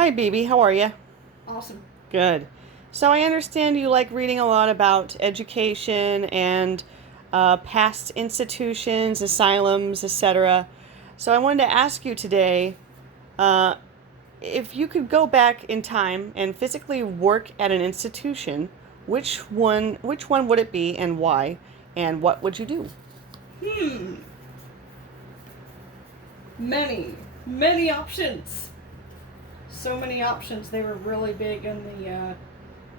Hi, Bibi. How are you? Awesome. Good. So I understand you like reading a lot about education and past institutions, asylums, etc. So I wanted to ask you today, uh, if you could go back in time and physically work at an institution, which one would it be and why? And what would you do? Hmm. Many options. So many options. They were really big in the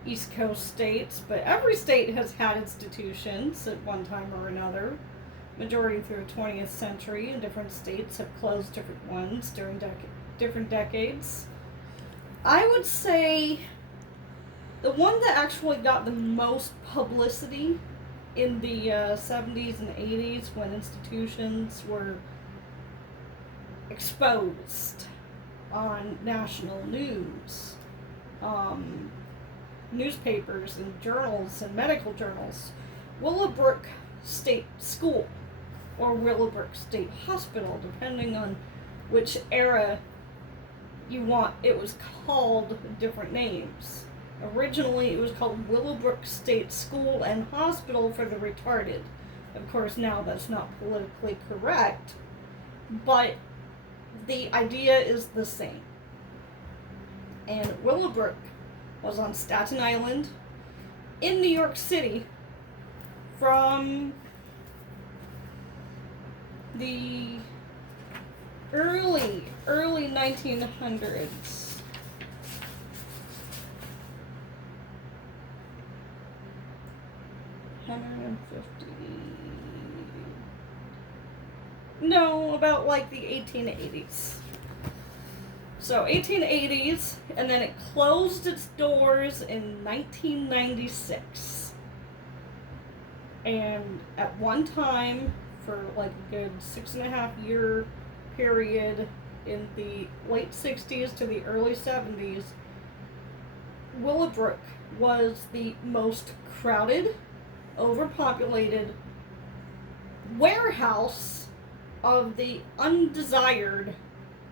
East Coast states, but every state has had institutions at one time or another. Majority through the 20th century, and different states have closed different ones during different decades. I would say the one that actually got the most publicity in the 70s and 80s when institutions were exposed on national news, um, newspapers and journals and medical journals. Willowbrook State School or Willowbrook State Hospital, depending on which era you want. It was called different names. Originally, it was called Willowbrook State School and Hospital for the Retarded. Of course, now that's not politically correct, but the idea is the same. And Willowbrook was on Staten Island in New York City from the early 1900s. No, about like the 1880s. So 1880s, and then it closed its doors in 1996. And at one time, for like a good 6.5 year period in the late 60s to the early 70s, Willowbrook was the most crowded, overpopulated warehouse of the undesired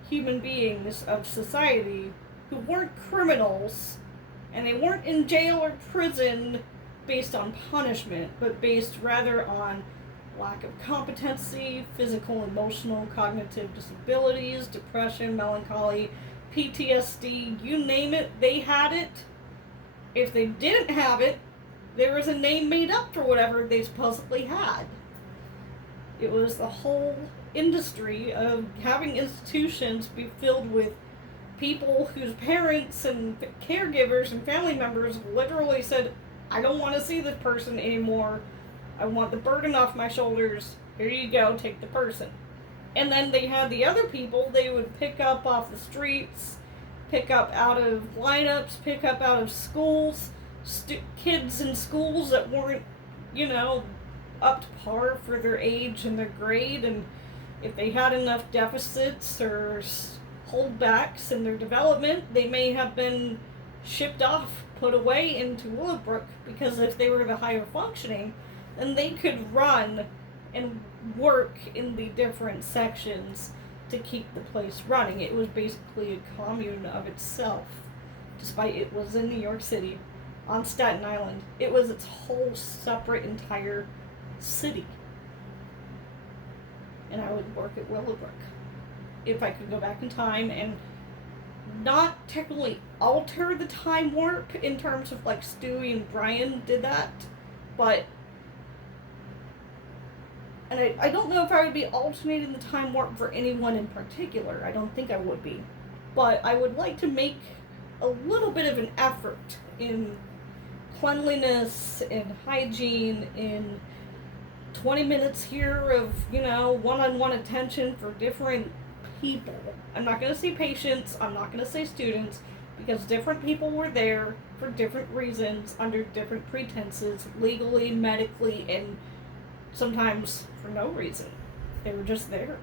human beings of society who weren't criminals, and they weren't in jail or prison based on punishment, but based rather on lack of competency, physical, emotional, cognitive disabilities, depression, melancholy, PTSD, you name it, they had it. If they didn't have it, there was a name made up for whatever they supposedly had. It was the whole industry of having institutions be filled with people whose parents and caregivers and family members literally said, I don't want to see this person anymore. I want the burden off my shoulders. Here you go, take the person. And then they had the other people they would pick up off the streets, pick up out of lineups, pick up out of schools, kids in schools that weren't, you know, up to par for their age and their grade, and if they had enough deficits or holdbacks in their development, they may have been shipped off, put away into Willowbrook, because if they were the higher functioning, then they could run and work in the different sections to keep the place running. It was basically a commune of itself, despite it was in New York City, on Staten Island. It was its whole separate entire city. And I would work at Willowbrook if I could go back in time and not technically alter the time warp in terms of like Stewie and Brian did that, but and I don't know if I would be alternating the time warp for anyone in particular. I don't think I would be. But I would like to make a little bit of an effort in cleanliness, in hygiene, in 20 minutes here of, one-on-one attention for different people. I'm not going to say patients, I'm not going to say students, because different people were there for different reasons, under different pretenses, legally, medically, and sometimes for no reason. They were just there.